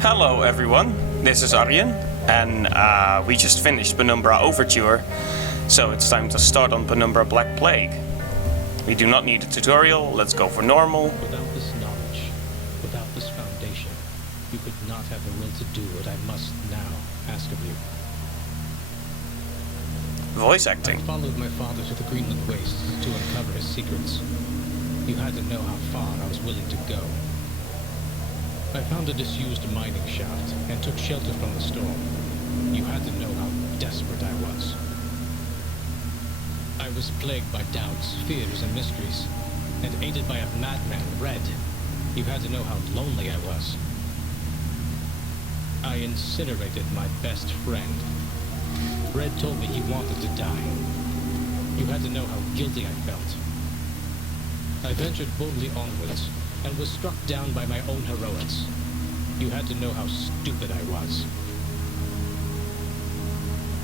Hello everyone, this is Arjen, and we just finished Penumbra Overture, so it's time to start on Penumbra Black Plague. We do not need a tutorial, let's go for normal. Without this knowledge, without this foundation, you could not have the will to do what I must now ask of you. Voice I acting. followed my father to the Greenland wastes to uncover his secrets. You had to know how far I was willing to go. I found a disused mining shaft and took shelter from the storm. You had to know how desperate I was. I was plagued by doubts, fears, and mysteries, and aided by a madman, Red. You had to know how lonely I was. I incinerated my best friend. Red told me he wanted to die. You had to know how guilty I felt. I ventured boldly onwards, and was struck down by my own heroics. You had to know how stupid I was.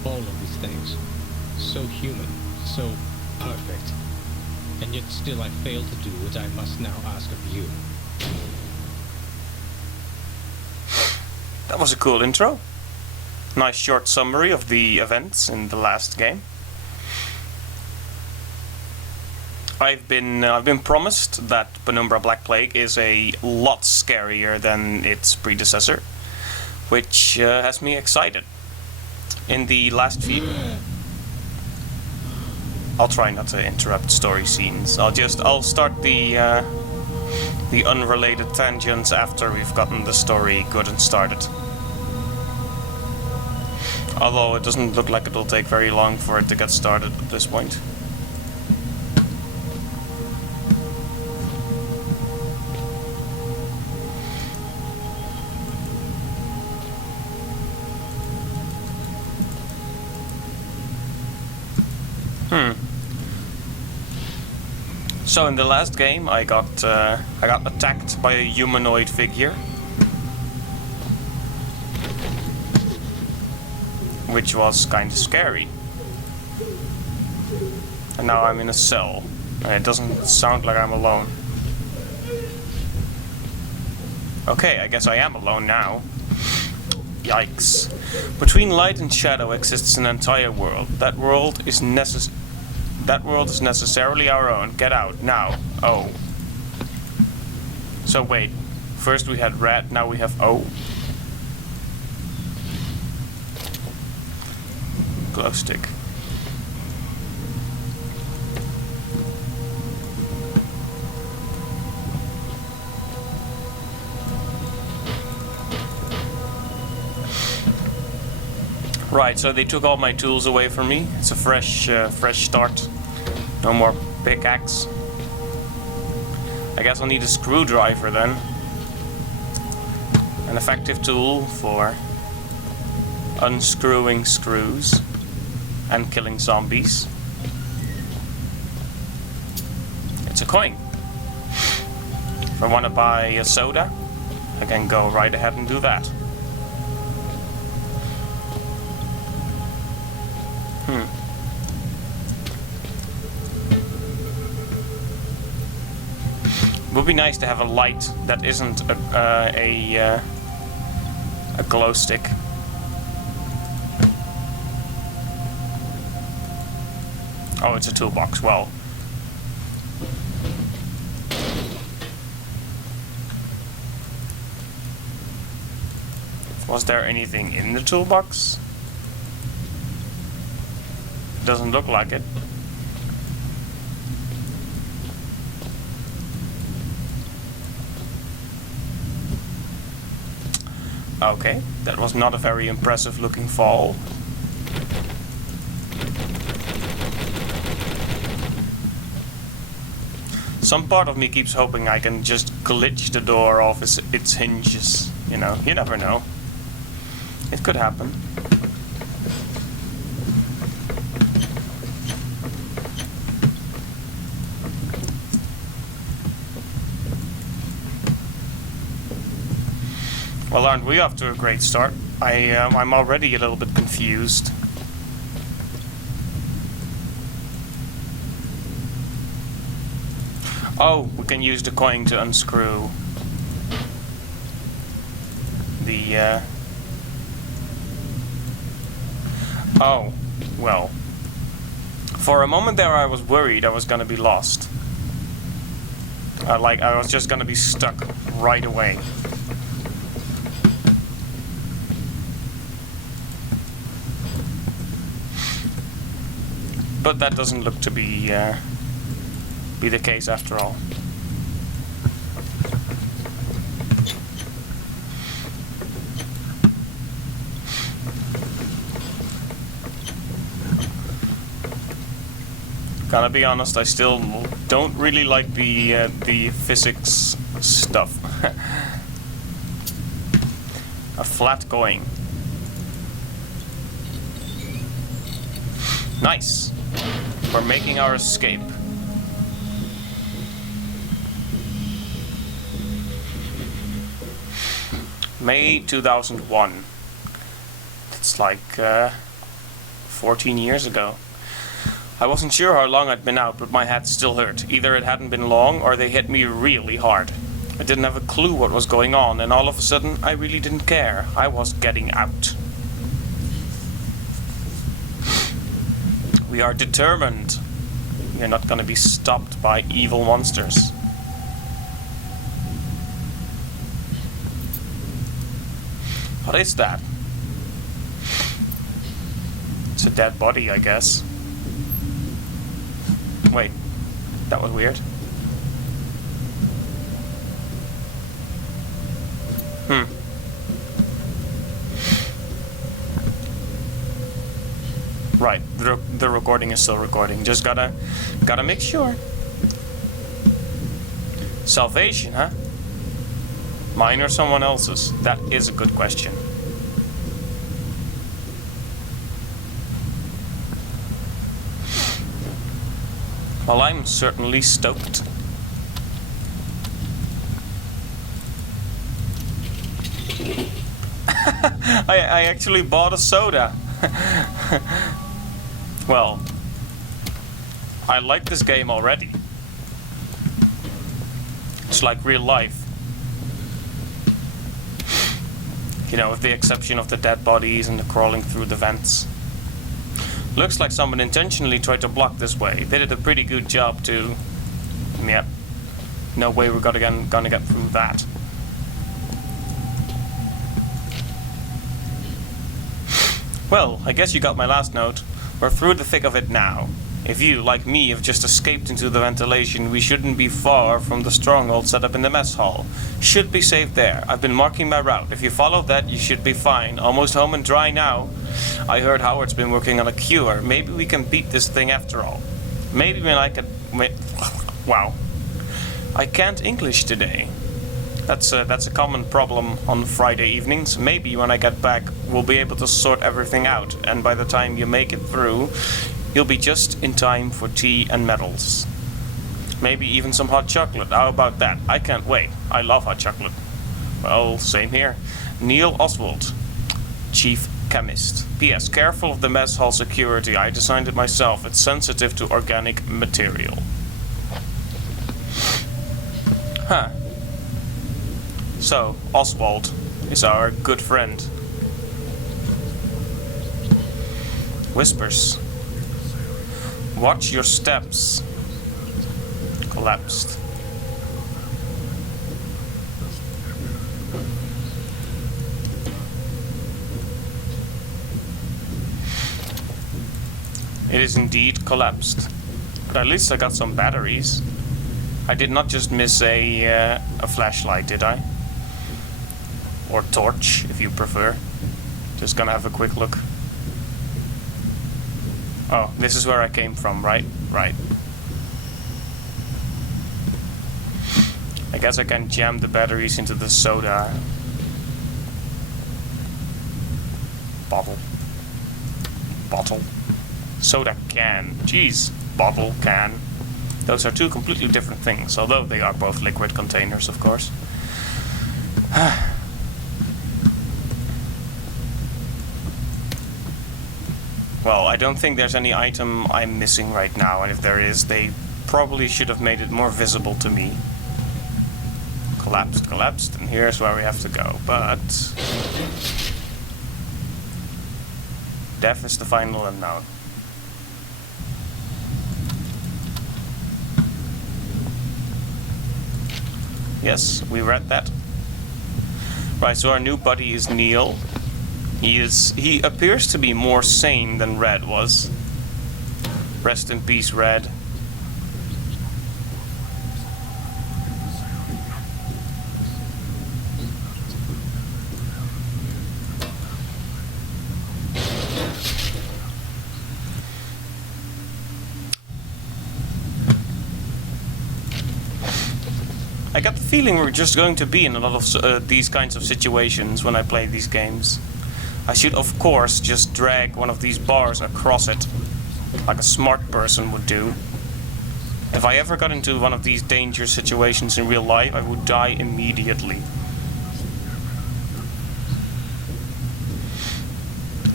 All of these things, so human, so perfect, and yet still I failed to do what I must now ask of you. That was a cool intro. Nice short summary of the events in the last game. I've been promised that Penumbra Black Plague is a lot scarier than its predecessor, which has me excited. In the last feed, I'll try not to interrupt story scenes. I'll start the unrelated tangents after we've gotten the story good and started. Although it doesn't look like it'll take very long for it to get started at this point. So in the last game, I got attacked by a humanoid figure, which was kind of scary. And now I'm in a cell, and it doesn't sound like I'm alone. Okay, I guess I am alone now. Yikes! Between light and shadow exists an entire world. That world is necessarily our own. Get out, now. Oh. So wait. First we had red, now we have O. Glow stick. Right, so they took all my tools away from me. It's a fresh start. No more pickaxe. I guess I'll need a screwdriver then. An effective tool for unscrewing screws and killing zombies. It's a coin. If I want to buy a soda, I can go right ahead and do that. It would be nice to have a light that isn't a glow stick. Oh, it's a toolbox. Well, was there anything in the toolbox? Doesn't look like it. Okay, that was not a very impressive looking fall. Some part of me keeps hoping I can just glitch the door off its hinges. You know, you never know. It could happen. Well, aren't we off to a great start? I'm already a little bit confused. Oh, we can use the coin to unscrew be... Oh, well. For a moment there I was worried I was gonna be lost. I was just gonna be stuck right away. But that doesn't look to be the case after all. Gotta be honest, I still don't really like the physics stuff. A flat going. Nice. We're making our escape. May 2001. It's like 14 years ago. I wasn't sure how long I'd been out, but my head still hurt. Either it hadn't been long, or they hit me really hard. I didn't have a clue what was going on, and all of a sudden, I really didn't care. I was getting out. We are determined. We are not gonna be stopped by evil monsters. What is that? It's a dead body, I guess. Wait, that was weird. Right, the recording is still recording. Just gotta make sure. Salvation, huh? Mine or someone else's? That is a good question. Well, I'm certainly stoked. I actually bought a soda. Well, I like this game already. It's like real life. You know, with the exception of the dead bodies and the crawling through the vents. Looks like someone intentionally tried to block this way. They did a pretty good job too. Yep. No way we're gonna get through that. Well, I guess you got my last note. We're through the thick of it now. If you, like me, have just escaped into the ventilation, we shouldn't be far from the stronghold set up in the mess hall. Should be safe there. I've been marking my route. If you follow that, you should be fine. Almost home and dry now. I heard Howard's been working on a cure. Maybe we can beat this thing after all. Maybe when I can... Wow. I can't English today. That's a common problem on Friday evenings. Maybe when I get back, we'll be able to sort everything out. And by the time you make it through, you'll be just in time for tea and medals. Maybe even some hot chocolate. How about that? I can't wait. I love hot chocolate. Well, same here. Neil Oswald, Chief Chemist. P.S. Careful of the mess hall security. I designed it myself. It's sensitive to organic material. Huh. So, Oswald is our good friend. Whispers. Watch your steps. Collapsed. It is indeed collapsed. But at least I got some batteries. I did not just miss a flashlight, did I? Or torch, if you prefer. Just gonna have a quick look. Oh, this is where I came from, right? Right. I guess I can jam the batteries into the soda bottle. Bottle. Soda can. Jeez. Bottle, can. Those are two completely different things, although they are both liquid containers, of course. Well, I don't think there's any item I'm missing right now, and if there is, they probably should have made it more visible to me. collapsed, and here's where we have to go. But death is the final unknown. Yes, we read that. Right, so our new buddy is Neil. He appears to be more sane than Red was. Rest in peace, Red. I got the feeling we're just going to be in a lot of these kinds of situations when I play these games. I should, of course, just drag one of these bars across it, like a smart person would do. If I ever got into one of these dangerous situations in real life, I would die immediately.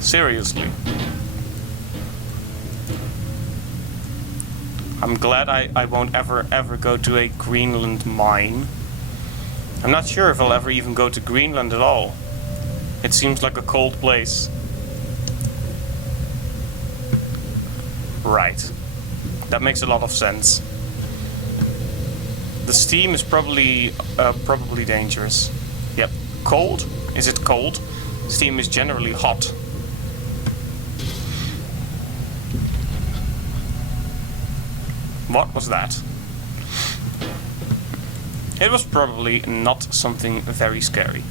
Seriously. I'm glad I won't ever go to a Greenland mine. I'm not sure if I'll ever even go to Greenland at all. It seems like a cold place. Right. That makes a lot of sense. The steam is probably dangerous. Yep. Cold? Is it cold? Steam is generally hot. What was that? It was probably not something very scary.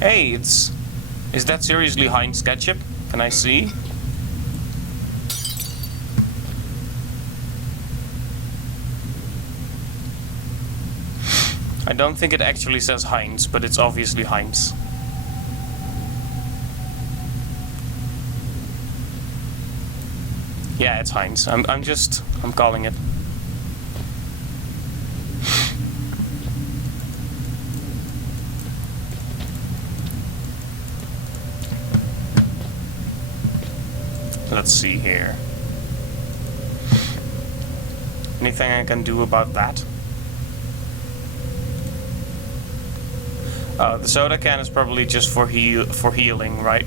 Hey, is that seriously Heinz ketchup? Can I see? I don't think it actually says Heinz, but it's obviously Heinz. Yeah, it's Heinz. I'm calling it. Let's see here. Anything I can do about that? The soda can is probably just for healing, right?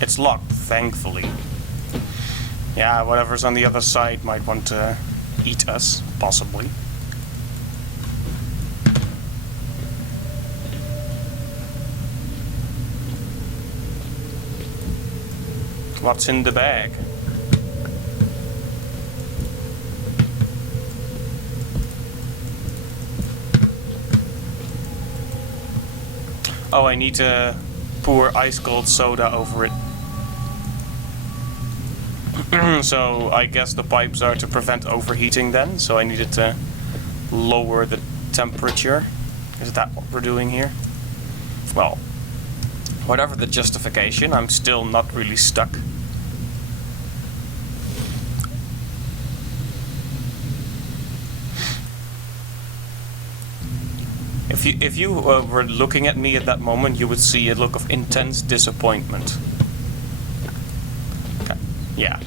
It's locked, thankfully. Yeah, whatever's on the other side might want to eat us, possibly. What's in the bag? Oh, I need to pour ice cold soda over it. So I guess the pipes are to prevent overheating then, so I needed to lower the temperature. Is that what we're doing here? Well, whatever the justification, I'm still not really stuck. If you were looking at me at that moment, you would see a look of intense disappointment. Okay. Yeah.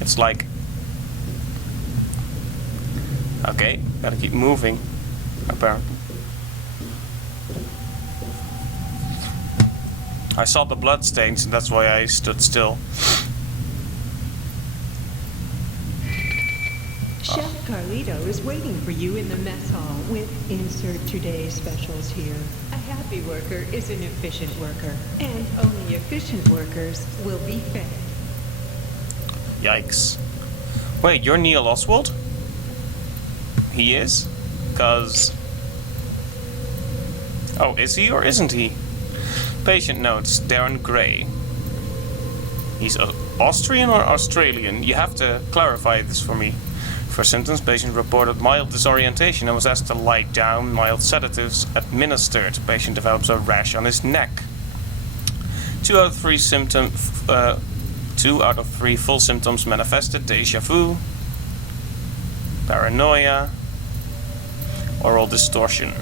It's like... Okay, gotta keep moving, apparently. I saw the blood stains, and that's why I stood still. Chef Carlito is waiting for you in the mess hall with insert today's specials here. A happy worker is an efficient worker, and only efficient workers will be fed. Yikes. Wait, you're Neil Oswald? He is? 'Cause... Oh, is he or isn't he? Patient notes, Darren Gray. He's Austrian or Australian? You have to clarify this for me. For symptoms, patient reported mild disorientation and was asked to lie down. Mild sedatives administered. Patient develops a rash on his neck. 2 out of 3 2 out of 3 full symptoms manifested. Deja vu. paranoia, oral distortion,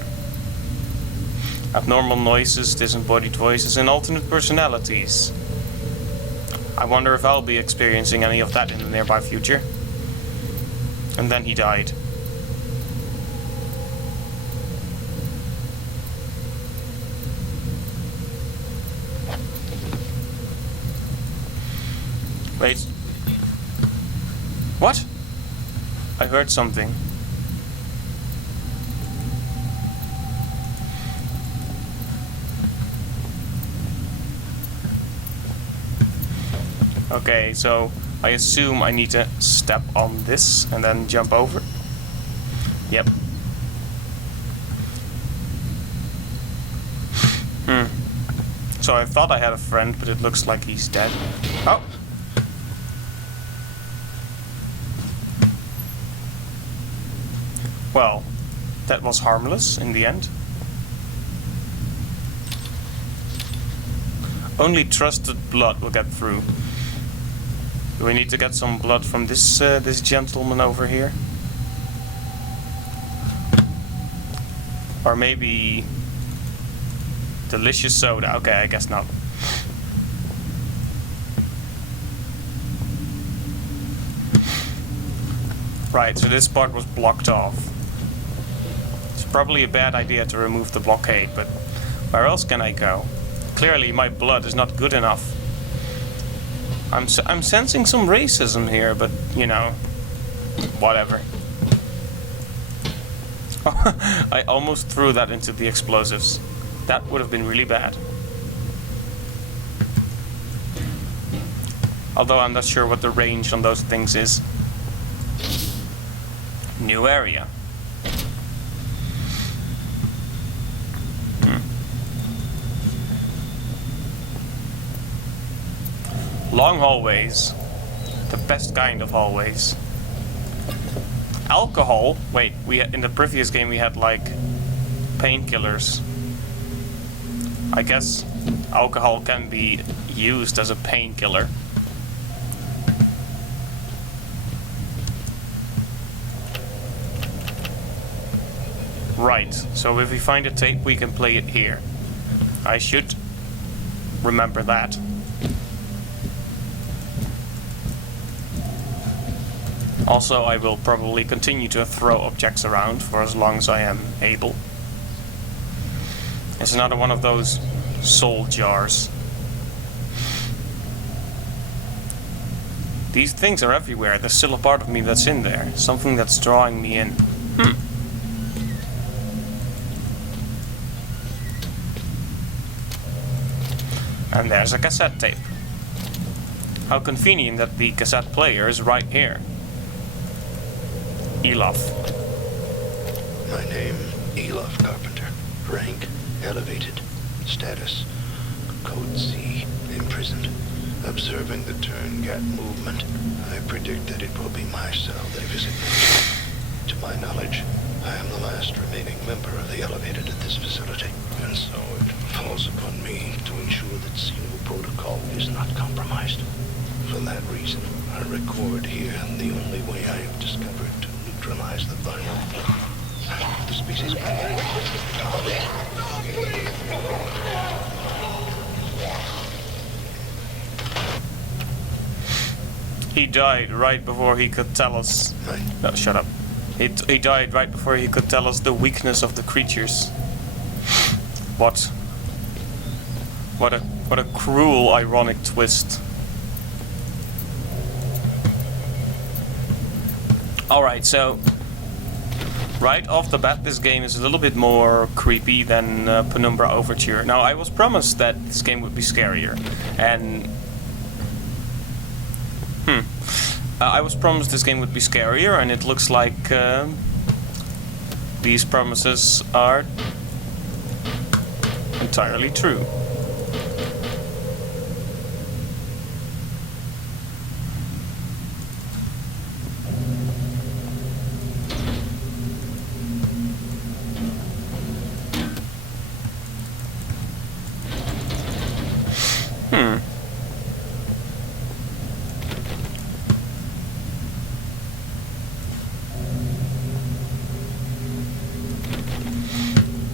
abnormal noises, disembodied voices, and alternate personalities. I wonder if I'll be experiencing any of that in the nearby future. And then he died. Wait. What? I heard something. Okay, so I assume I need to step on this and then jump over. Yep. So I thought I had a friend, but it looks like he's dead. Oh! Well, that was harmless in the end. Only trusted blood will get through. Do we need to get some blood from this this gentleman over here? Or maybe delicious soda. Okay, I guess not. Right, so this part was blocked off. It's probably a bad idea to remove the blockade, but where else can I go? Clearly my blood is not good enough. I'm sensing some racism here, but you know, whatever. I almost threw that into the explosives. That would have been really bad. Although I'm not sure what the range on those things is. New area. Long hallways. The best kind of hallways. Alcohol. Wait, in the previous game we had like painkillers. I guess alcohol can be used as a painkiller. Right, so if we find a tape we can play it here. I should remember that. Also, I will probably continue to throw objects around for as long as I am able. It's another one of those soul jars. These things are everywhere. There's still a part of me that's in there. Something that's drawing me in. And there's a cassette tape. How convenient that the cassette player is right here. Elof. My name, Elof Carpenter. Rank, elevated. Status, Code C, imprisoned. Observing the turn-gat movement, I predict that it will be my cell they visit next. To my knowledge, I am the last remaining member of the elevated at this facility, and so it falls upon me to ensure that single protocol is not compromised. For that reason, I record here the only way I have discovered to neutralize the viral. The species. He died right before he could tell us. No, shut up. He died right before he could tell us the weakness of the creatures. What a cruel, ironic twist. Alright, so right off the bat this game is a little bit more creepy than Penumbra Overture. Now I was promised that this game would be scarier, and I was promised this game would be scarier, and it looks like these promises are entirely true.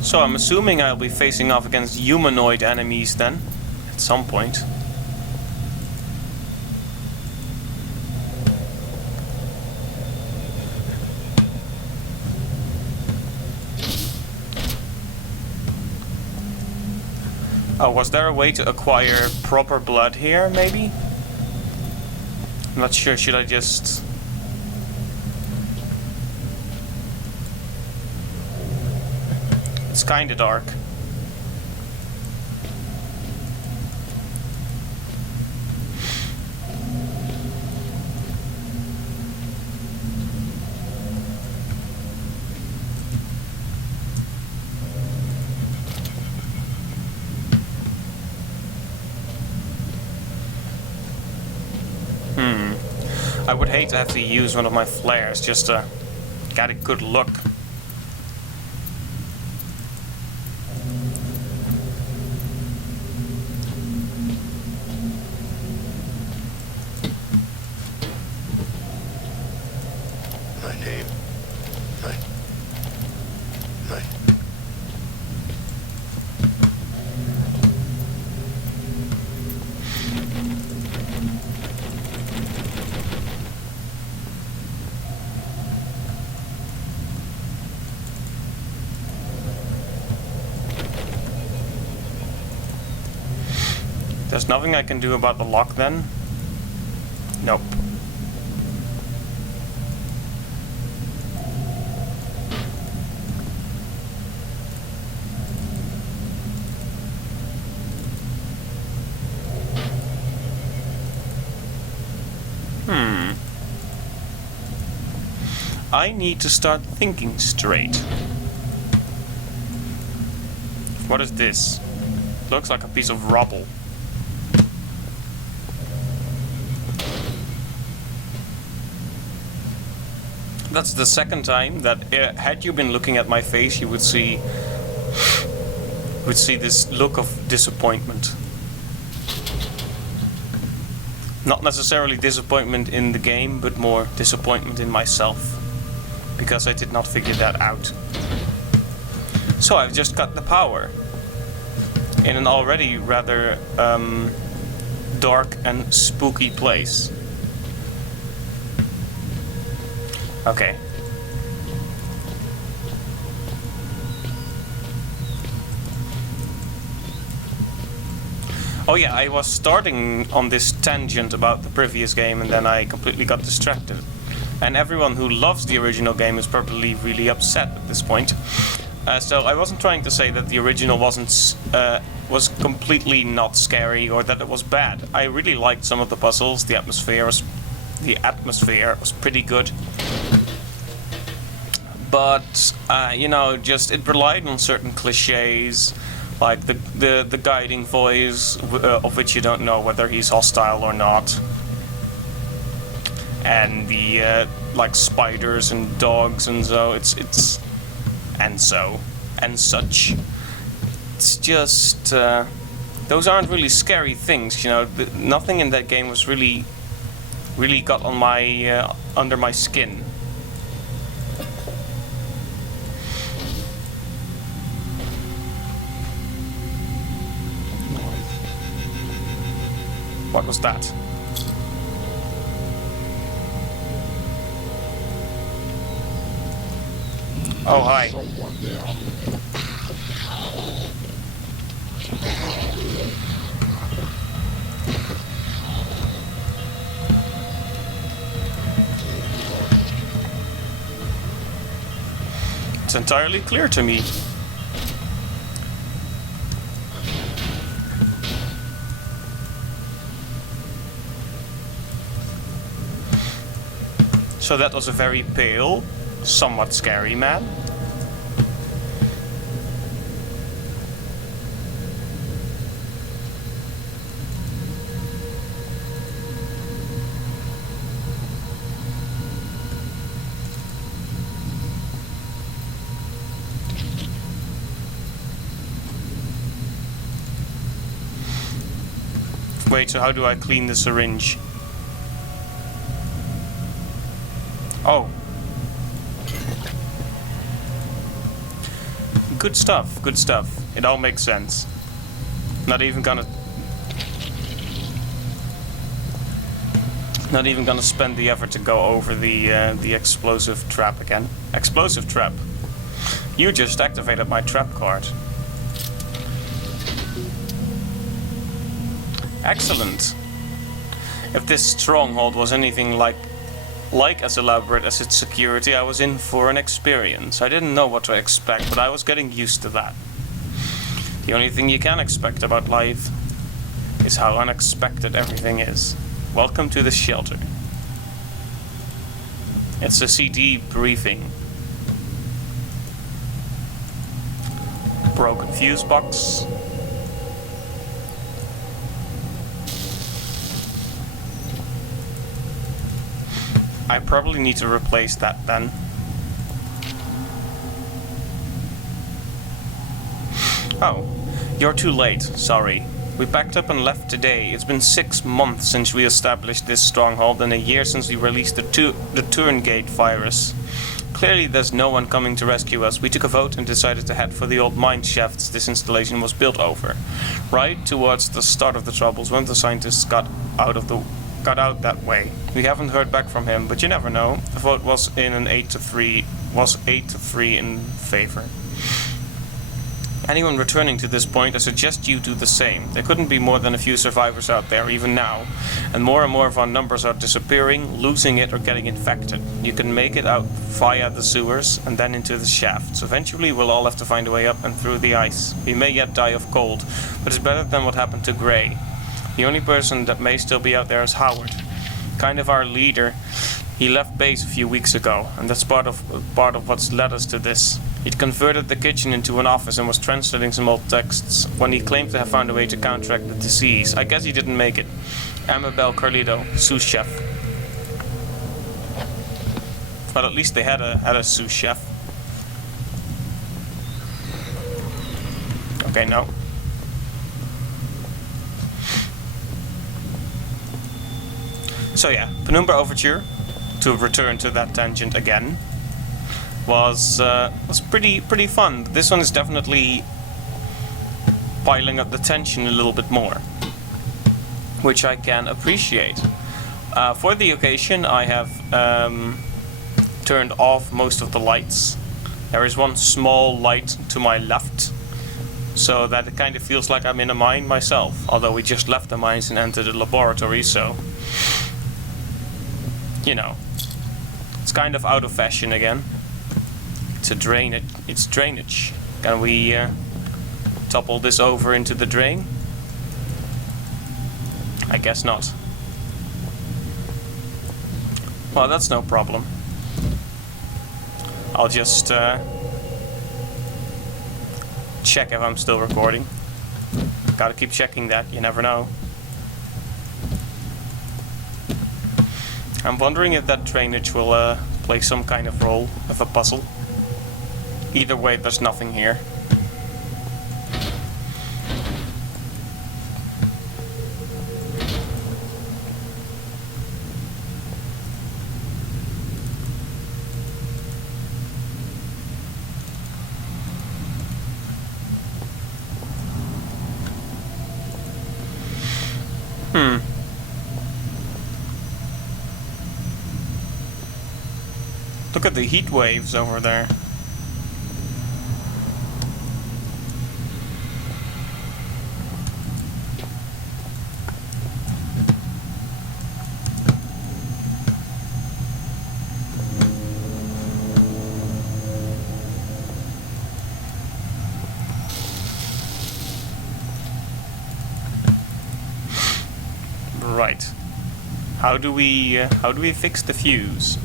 So I'm assuming I'll be facing off against humanoid enemies then, at some point. Oh, was there a way to acquire proper blood here, maybe? I'm not sure, should I just... It's kinda dark. I would hate to have to use one of my flares just to get a good look. My name. My. There's nothing I can do about the lock then? Nope. I need to start thinking straight. What is this? Looks like a piece of rubble. That's the second time that had you been looking at my face, you would see this look of disappointment. Not necessarily disappointment in the game, but more disappointment in myself, because I did not figure that out. So I've just got the power in an already rather dark and spooky place. Okay. Oh yeah, I was starting on this tangent about the previous game and then I completely got distracted. And everyone who loves the original game is probably really upset at this point. So I wasn't trying to say that the original was completely not scary or that it was bad. I really liked some of the puzzles. The atmosphere was pretty good. But you know, just it relied on certain cliches, like the guiding voice of which you don't know whether he's hostile or not, and the like spiders and dogs and so it's and such. It's just those aren't really scary things, you know. Nothing in that game was really got on my under my skin. What was that? Oh, hi. It's entirely clear to me. So that was a very pale, somewhat scary man. Wait, so how do I clean the syringe? Oh. Good stuff, good stuff. It all makes sense. Not even gonna spend the effort to go over the explosive trap again. Explosive trap. You just activated my trap card. Excellent. If this stronghold was anything like as elaborate as its security, I was in for an experience. I didn't know what to expect, but I was getting used to that. The only thing you can expect about life is how unexpected everything is. Welcome to the shelter. It's a CD briefing. Broken fuse box. I probably need to replace that then. Oh, you're too late, sorry. We packed up and left today. It's been 6 months since we established this stronghold and a year since we released the Turngate virus. Clearly there's no one coming to rescue us. We took a vote and decided to head for the old mine shafts this installation was built over. Right towards the start of the troubles when the scientists got out that way. We haven't heard back from him, but you never know. The vote was in an 8 to 3 in favor. Anyone returning to this point, I suggest you do the same. There couldn't be more than a few survivors out there, even now. And more of our numbers are disappearing, losing it, or getting infected. You can make it out via the sewers, and then into the shafts. Eventually we'll all have to find a way up and through the ice. We may yet die of cold, but it's better than what happened to Gray. The only person that may still be out there is Howard. Kind of our leader. He left base a few weeks ago, and that's part of what's led us to this. He'd converted the kitchen into an office and was translating some old texts when he claimed to have found a way to counteract the disease. I guess he didn't make it. Amabel Carlito, sous chef. But at least they had a sous chef. Okay, no. So yeah, Penumbra Overture, to return to that tangent again, was pretty fun. This one is definitely piling up the tension a little bit more, which I can appreciate. For the occasion, I have turned off most of the lights. There is one small light to my left, so that it kind of feels like I'm in a mine myself, although we just left the mines and entered the laboratory, so you know, it's kind of out of fashion again. It's drainage. Can we topple this over into the drain? I guess not. Well, that's no problem. I'll just check if I'm still recording. Gotta keep checking that, you never know. I'm wondering if that drainage will play some kind of role of a puzzle. Either way, there's nothing here. Look at the heat waves over there. Right. How do we fix the fuse?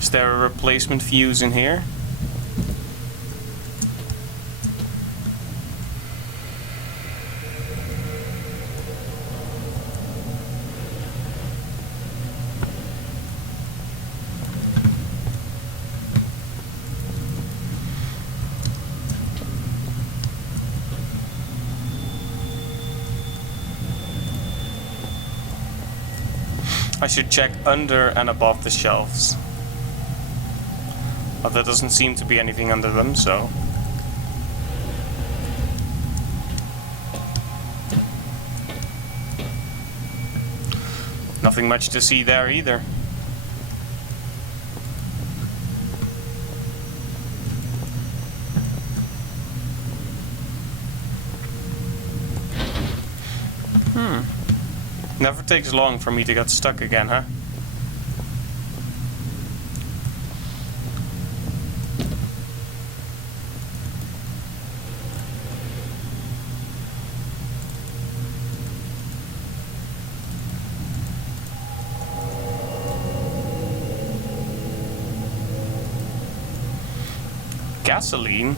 Is there a replacement fuse in here? I should check under and above the shelves. But there doesn't seem to be anything under them, so Nothing much to see there either. Never takes long for me to get stuck again, huh? Gasoline?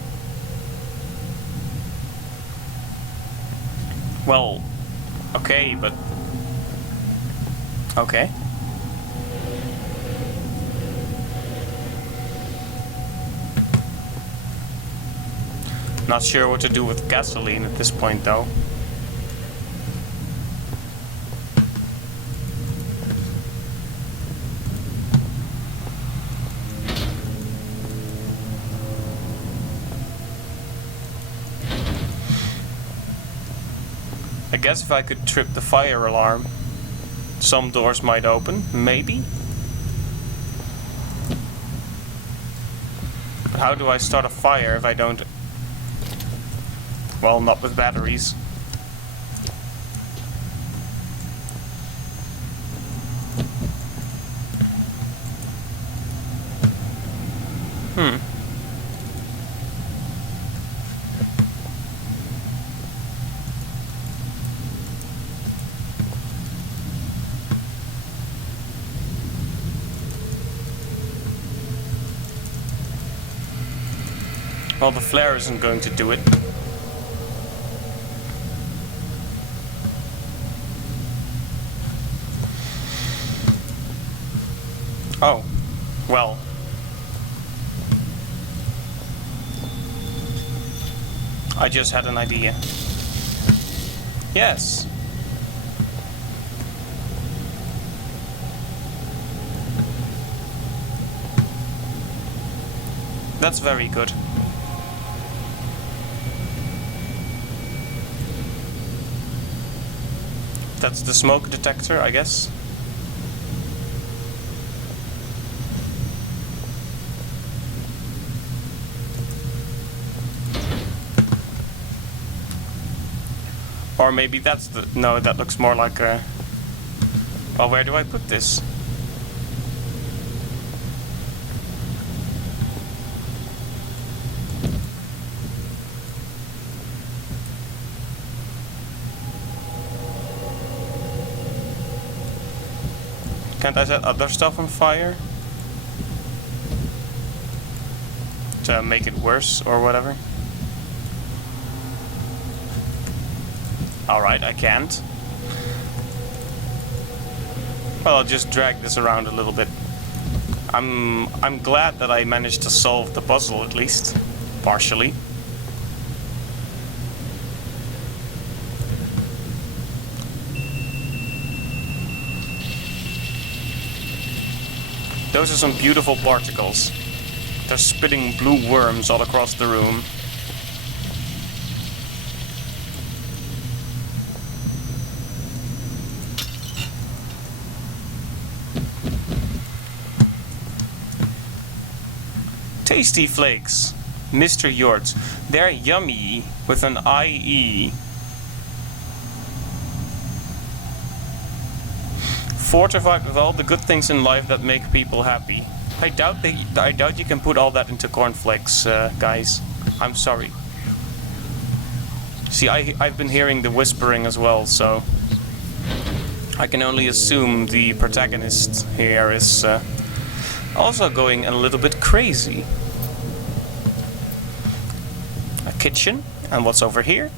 Well, okay, but... Okay. Not sure what to do with gasoline at this point, though. I guess if I could trip the fire alarm, some doors might open, maybe? But how do I start a fire if I don't... Well, not with batteries. Well, the flare isn't going to do it. Oh, well. I just had an idea. Yes. That's very good. That's the smoke detector, I guess. Or maybe that's the... No, that looks more like a... Well, where do I put this? Can't I set other stuff on fire? To make it worse or whatever? Alright, I can't. Well, I'll just drag this around a little bit. I'm glad that I managed to solve the puzzle at least. Partially. Those are some beautiful particles. They're spitting blue worms all across the room. Tasty flakes, Mr. Yorts. They're yummy with an IE. Fortified with all the good things in life that make people happy. I doubt you can put all that into cornflakes, guys. I'm sorry. See, I've been hearing the whispering as well, so I can only assume the protagonist here is also going a little bit crazy. A kitchen, and what's over here?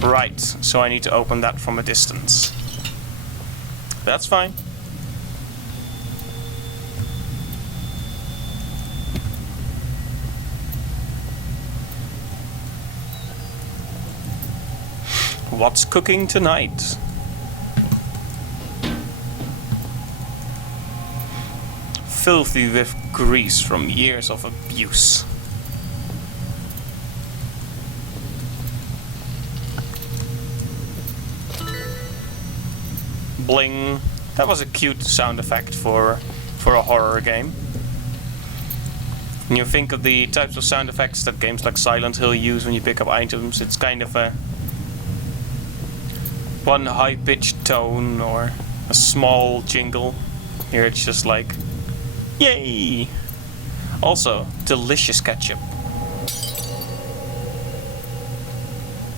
Right, so I need to open that from a distance. That's fine. What's cooking tonight? Filthy with grease from years of abuse. Bling. That was a cute sound effect for a horror game. When you think of the types of sound effects that games like Silent Hill use when you pick up items, it's kind of a one high-pitched tone or a small jingle. Here it's just like, yay! Also, delicious ketchup.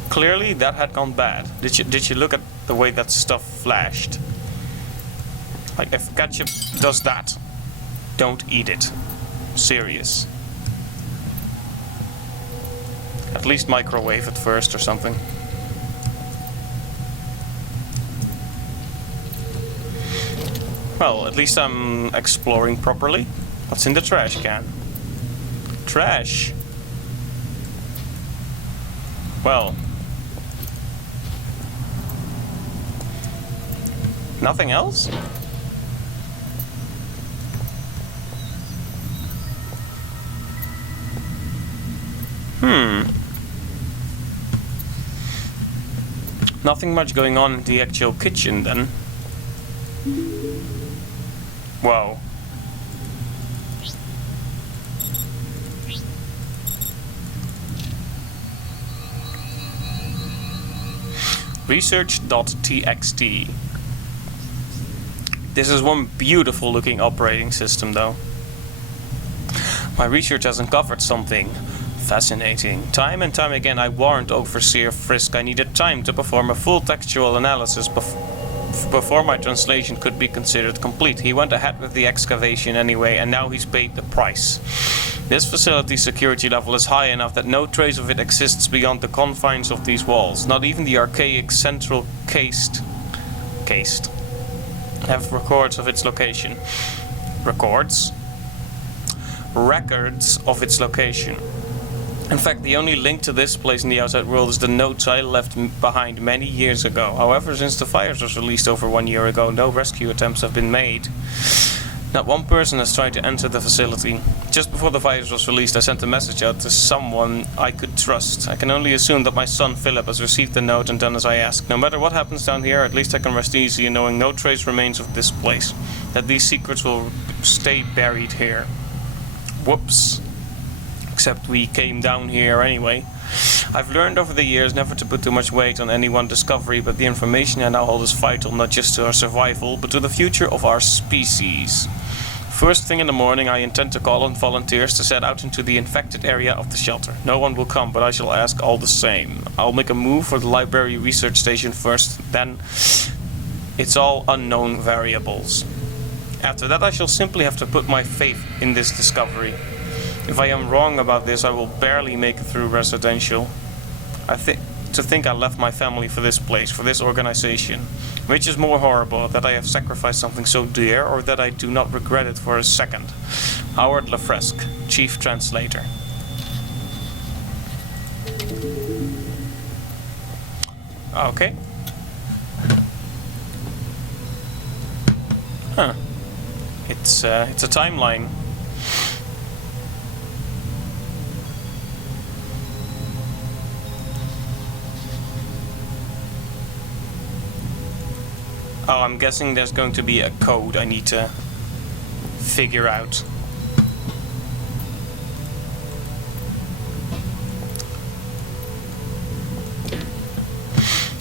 Clearly that had gone bad. Did you look at the way that stuff flashed? Like, if ketchup does that, don't eat it. Serious. At least microwave it first or something. Well, at least I'm exploring properly. What's in the trash can? Trash. Well. Nothing else? Nothing much going on in the actual kitchen then. Whoa. Research.txt. This is one beautiful looking operating system though. My research has uncovered something fascinating. Time and time again I warned Overseer Frisk I needed time to perform a full textual analysis before my translation could be considered complete. He went ahead with the excavation anyway, and now he's paid the price. This facility's security level is high enough that no trace of it exists beyond the confines of these walls. Not even the archaic central cased have records of its location. Records of its location. In fact, the only link to this place in the outside world is the notes I left behind many years ago. However, since the fires was released over 1 year ago, no rescue attempts have been made. Not one person has tried to enter the facility. Just before the virus was released, I sent a message out to someone I could trust. I can only assume that my son Philip has received the note and done as I asked. No matter what happens down here, at least I can rest easy in knowing no trace remains of this place. That these secrets will stay buried here. Whoops. Except we came down here anyway. I've learned over the years never to put too much weight on any one discovery, but the information I now hold is vital not just to our survival, but to the future of our species. First thing in the morning, I intend to call on volunteers to set out into the infected area of the shelter. No one will come, but I shall ask all the same. I'll make a move for the library research station first, then it's all unknown variables. After that, I shall simply have to put my faith in this discovery. If I am wrong about this, I will barely make it through residential. To think I left my family for this place, for this organization. Which is more horrible, that I have sacrificed something so dear, or that I do not regret it for a second. Howard Lafresque, Chief Translator. Okay. Huh. It's a timeline. Oh, I'm guessing there's going to be a code I need to figure out.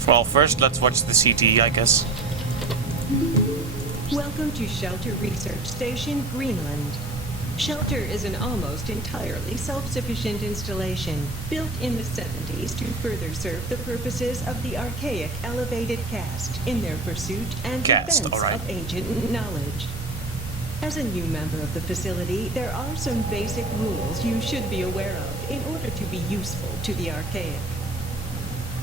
Well, first let's watch the CD, I guess. Welcome to Shelter Research Station, Greenland. Shelter is an almost entirely self-sufficient installation built in the 70s to further serve the purposes of the archaic elevated caste in their pursuit and defense of ancient knowledge. As a new member of the facility, there are some basic rules you should be aware of in order to be useful to the archaic.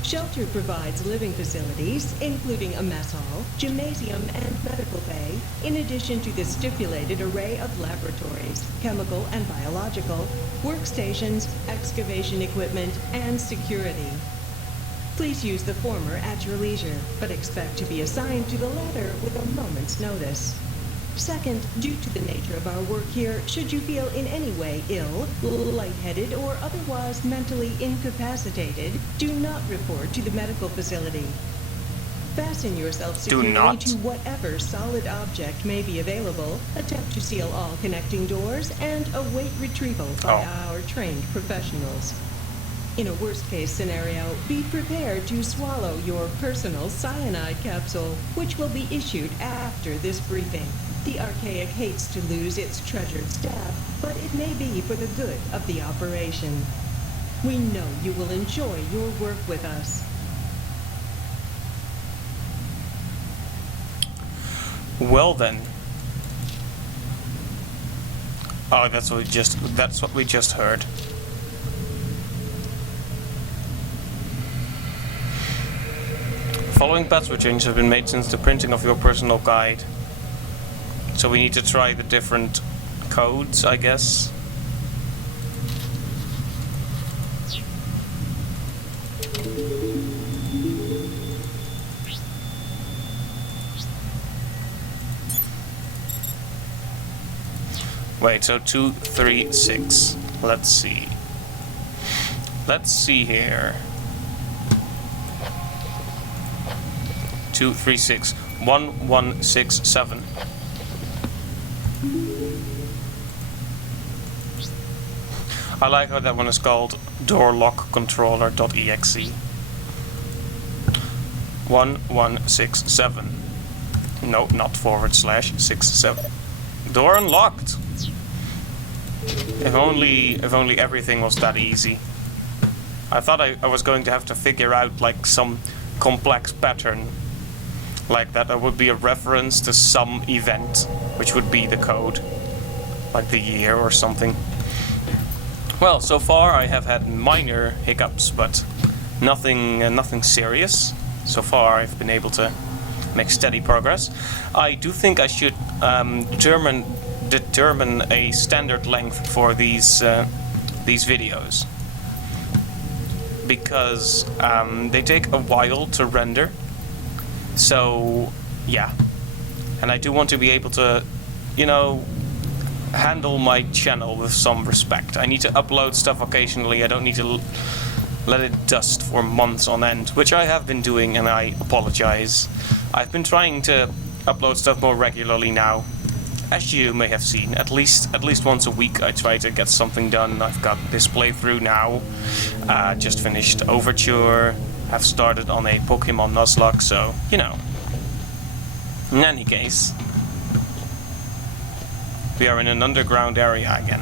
Shelter provides living facilities, including a mess hall, gymnasium, and medical bay, in addition to the stipulated array of laboratories, chemical and biological, workstations, excavation equipment, and security. Please use the former at your leisure, but expect to be assigned to the latter with a moment's notice. Second, due to the nature of our work here, should you feel in any way ill, lightheaded, or otherwise mentally incapacitated, do not report to the medical facility. Fasten yourself Do securely not. to whatever solid object may be available, attempt to seal all connecting doors, and await retrieval by our trained professionals. In a worst-case scenario, be prepared to swallow your personal cyanide capsule, which will be issued after this briefing. The Archaic hates to lose its treasured staff, but it may be for the good of the operation. We know you will enjoy your work with us. Well then. Oh, that's what we just heard. Following password changes have been made since the printing of your personal guide. So we need to try the different codes, I guess. Wait, so 2, 3, 6. Let's see. Let's see here. 2, 3, 6. 1, 1, 6, 7. I like how that one is called doorlockcontroller.exe. 1, 1, 6, 7. No, not / 6, 7. Door unlocked. If only everything was that easy. I thought I was going to have to figure out like some complex pattern. Like that would be a reference to some event, which would be the code. Like the year or something. Well, so far I have had minor hiccups, but nothing serious. So far I've been able to make steady progress. I do think I should determine a standard length for these videos, because they take a while to render. So yeah, and I do want to be able to, you know, handle my channel with some respect. I need to upload stuff occasionally. I don't need to let it dust for months on end, which I have been doing, and I apologize. I've been trying to upload stuff more regularly now. As you may have seen, at least once a week I try to get something done. I've got this playthrough now, just finished Overture, have started on a Pokemon Nuzlocke, so, you know. In any case, we are in an underground area again.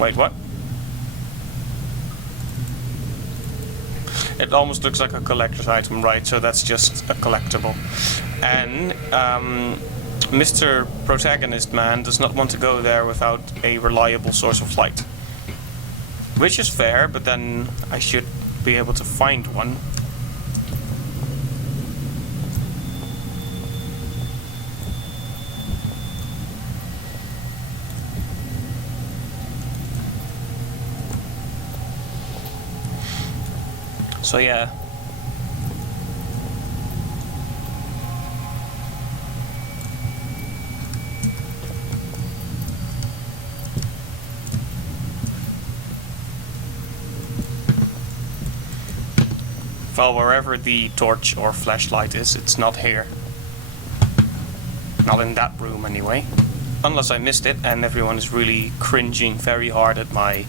Wait, what? It almost looks like a collector's item, right? So that's just a collectible. And Mr. Protagonist Man does not want to go there without a reliable source of light. Which is fair, but then I should be able to find one. So yeah. Well, wherever the torch or flashlight is, it's not here. Not in that room anyway. Unless I missed it and everyone is really cringing very hard at my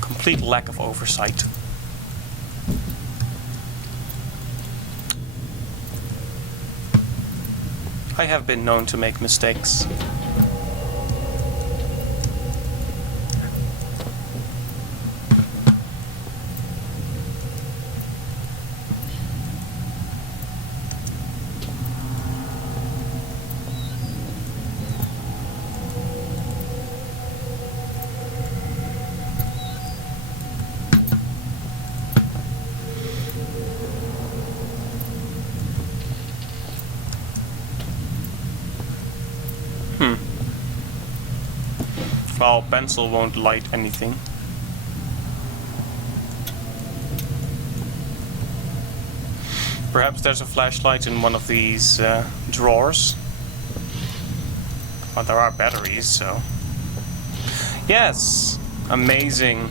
complete lack of oversight. I have been known to make mistakes. Well, pencil won't light anything. Perhaps there's a flashlight in one of these drawers. But there are batteries, so... Yes! Amazing.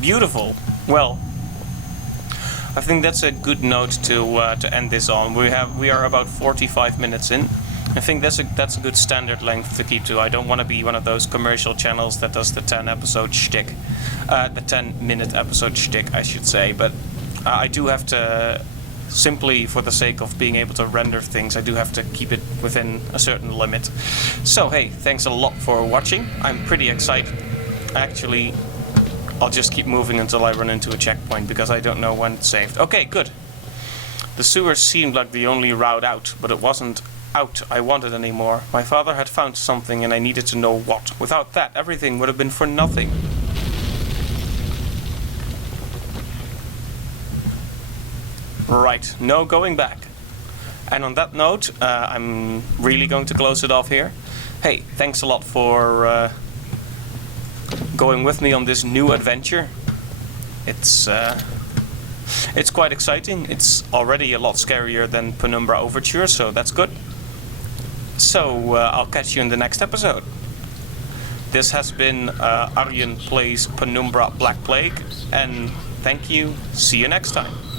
Beautiful. Well, I think that's a good note to end this on. We are about 45 minutes in. I think that's a good standard length to keep to. I don't want to be one of those commercial channels that does the 10 episode shtick, the 10-minute episode shtick, I should say. But I do have to, simply for the sake of being able to render things, I do have to keep it within a certain limit. So hey, thanks a lot for watching. I'm pretty excited. Actually, I'll just keep moving until I run into a checkpoint because I don't know when it's saved. Okay, good. The sewer seemed like the only route out, but it wasn't out I wanted anymore. My father had found something and I needed to know what. Without that, everything would have been for nothing. Right, no going back. And on that note, I'm really going to close it off here. Hey, thanks a lot for going with me on this new adventure. It's quite exciting. It's already a lot scarier than Penumbra Overture, so that's good. So I'll catch you in the next episode. This has been Arjen Plays Penumbra Black Plague, and thank you. See you next time.